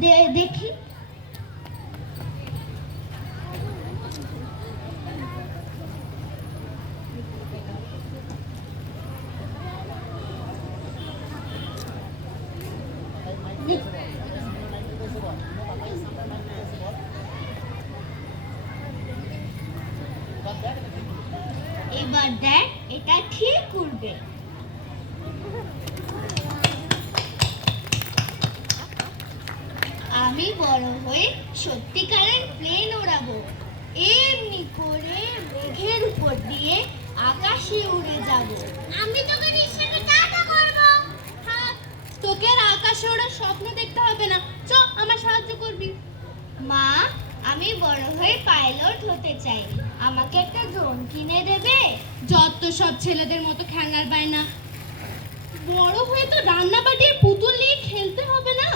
দেখি। এবার দেখ এটা ঠিক উড়বে আমি বড় হয়ে সত্যিকারের প্লেন ওড়াবো। এমনি করে মেঘের উপর দিয়ে আকাশে উড়ে যাব। আমি তোকে নিঃশ্বাসে টাটা করব। তোকে আর আকাশে ওড়ার স্বপ্ন দেখতে হবে না। চ আমার সাহায্য করবি। মা, আমি বড় হয়ে পাইলট হতে চাই। আমাকে একটা ড্রোন কিনে দেবে? যত সব ছেলেদের মতো খেলনার বায়না। বড় হয়ে তো রান্না বাটির পুতুল নিয়ে খেলতে হবে না?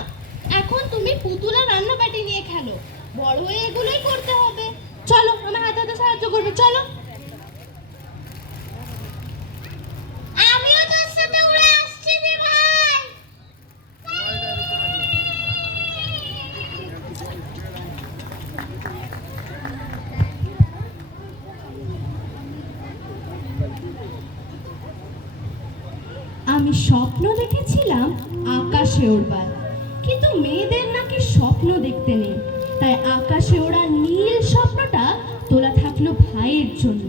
এখন তুমি পুতুল আর রান্না বাটি নিয়ে খেলো। বড় হয়ে এগুলোই করতে হবে। চলো, আমার হাতে হাতে সাহায্য করবে, চলো। আমি স্বপ্ন দেখেছিলাম আকাশে ওড়বার কিন্তু মেয়েদের নাকি স্বপ্ন দেখতে নেই। তাই আকাশে ওরা নীল স্বপ্নটা তোলা থাকল ভাইয়ের জন্য।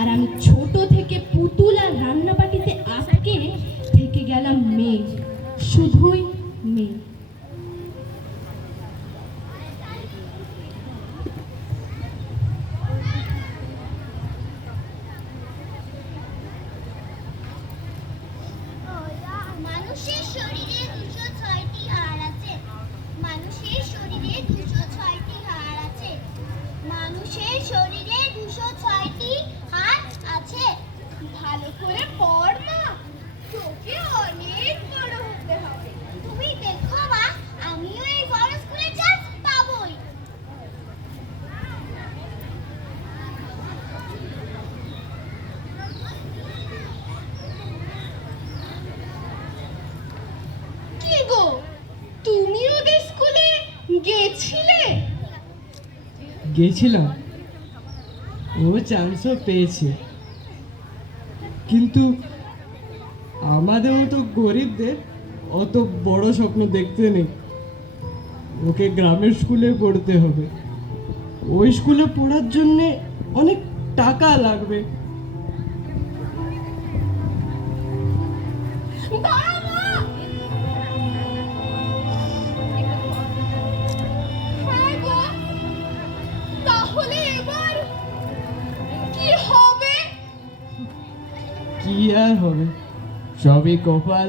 আর আমি ছোট থেকে পুতুল আর রান্নাবাটিতে আটকে থেকে গেলাম মেয়ে, শুধুই মেয়ে মানুষের শরীরে দুশো ছয়টি হাড় আছে মানুষের শরীরে দুশো ছয়টি হাড় আছে মানুষের শরীরে দুশো ছয়টি হাড় আছে ভালো করে পড় না তোকে অনেক বড় হতে হবে তুমি দেখো মা আমিও এই বড় স্কুলে চান্স পাবোই কি গো তুমি ওদের স্কুলে গেছিলে গেছিলাম, ও চান্সও পেয়েছে। কিন্তু আমাদের মতো গরিবদের অত বড় স্বপ্ন দেখতে নেই। ওকে গ্রামের স্কুলে পড়তে হবে। ওই স্কুলে পড়ার জন্যে অনেক টাকা লাগবে। আর হবে। সবই কপাল।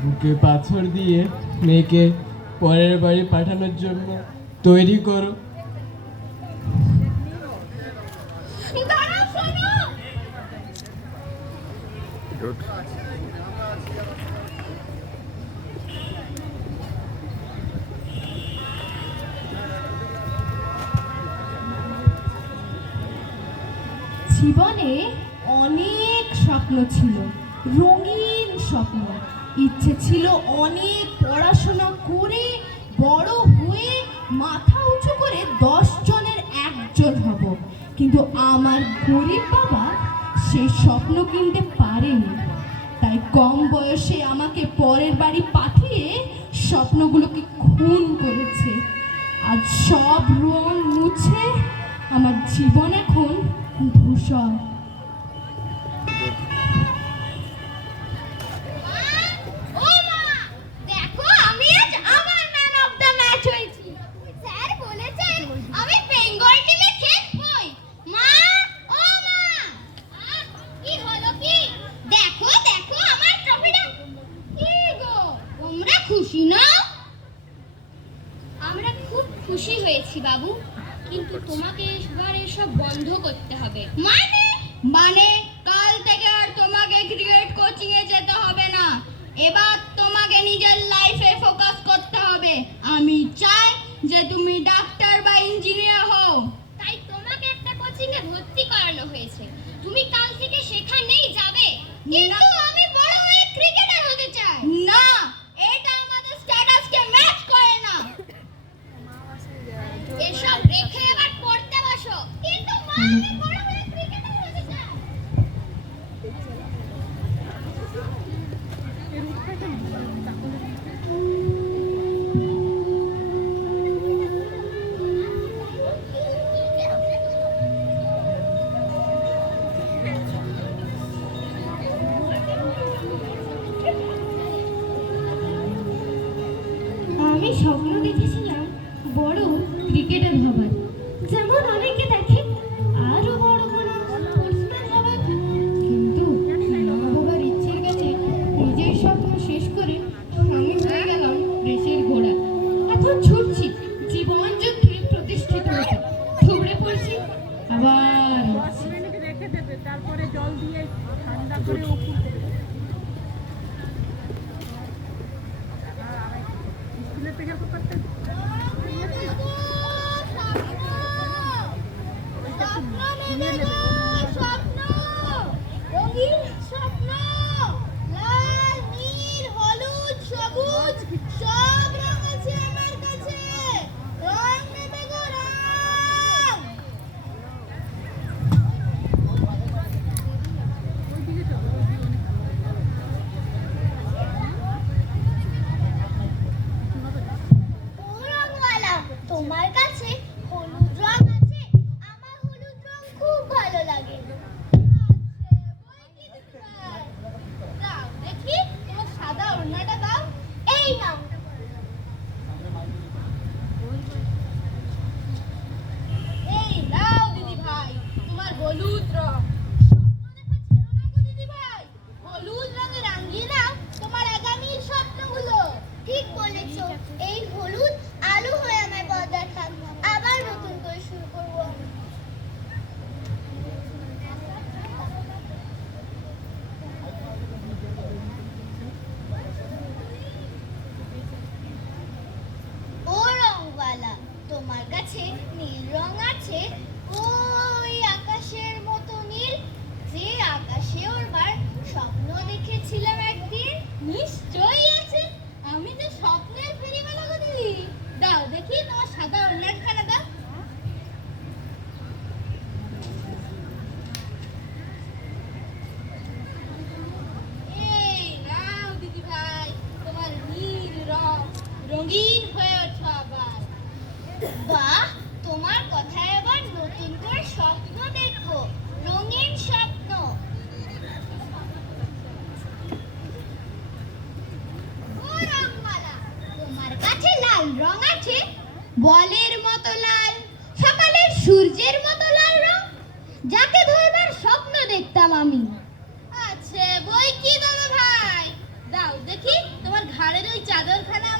বুকে পাথর দিয়ে মেয়েকে পরের বাড়ি পাঠানোর জন্য তৈরি করো। জীবনে অনেক স্বপ্ন ছিল, রঙিন স্বপ্ন। ইচ্ছে ছিল অনেক পড়াশোনা করে বড় হয়ে মাথা উঁচু করে দশ জনের একজন হব। কিন্তু আমার গরিব বাবা সেই স্বপ্ন কিনতে পারেনি। তাই কম বয়সে আমাকে পরের বাড়ি পাঠিয়ে স্বপ্নগুলোকে খুন করেছে। আজ সব রং মুছে আমার জীবন এখন ধূসর। করছি বাবু কিন্তু আচ্ছা। তোমাকে এবার এসব বন্ধ করতে হবে। মানে? মানে কাল থেকে আর তোমাকে ক্রিকেট কোচিং এ যেতে হবে না। এবার তোমাকে নিজের লাইফে ফোকাস করতে হবে। আমি চাই যে তুমি ডাক্তার বা ইঞ্জিনিয়ার হও। তাই তোমাকে একটা কোচিং এ ভর্তি করানো হয়েছে। তুমি কাল থেকে সেখানেই যাবে। কিন্তু 간다. 그래 রঙিন হয়ে ওঠো আবার। বাহ তোমার কথায় আবার নতুন করে স্বপ্ন দেখব রঙিন স্বপ্ন। তোমার কাছে লাল রং আছে, বলের মতো লাল, সকালের সূর্যের মতো লাল রং, যাকে ধরবার স্বপ্ন দেখতাম আমি। আছে বই কি দাদা ভাই? দাও দেখি, তোমার ঘাড়ের ওই চাদরখানা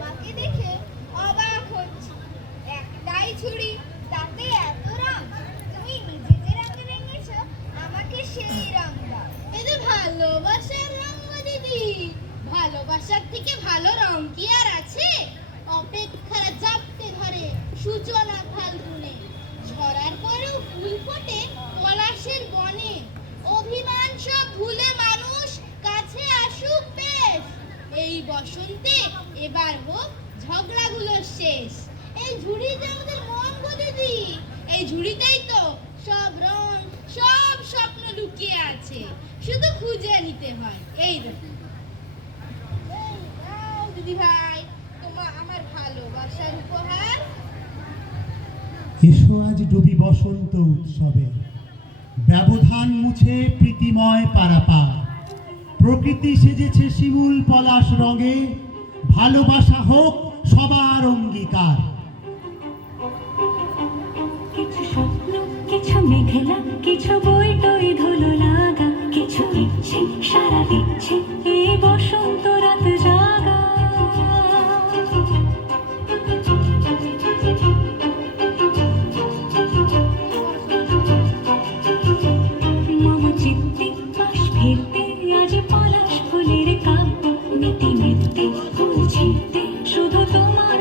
বাবাকে দেখে অবাক হচ্ছি। একটাই ছুরি, তাতে এত রঙ তুমি নিজে যে রঙে রেঙেছ আমাকে সেই রঙ দাও। এটা ভালোবাসার রঙ দিদি। ভালোবাসার থেকে ভালো রঙ কি আর এসো আজ ডুবি বসন্ত উৎসবে। ব্যবধান মুছে প্রীতিময় পারাপা। প্রকৃতি সেজেছে শিমুল পলাশ রঙে। ভালোবাসা হোক সবার অঙ্গীকার। কিছু স্বপ্ন কিছু মেঘেলা কিছু বই টই ধুলো লাগা কিছু ইচ্ছে সারা দিচ্ছে এই বসন্ত চিনতে শুধু তোমার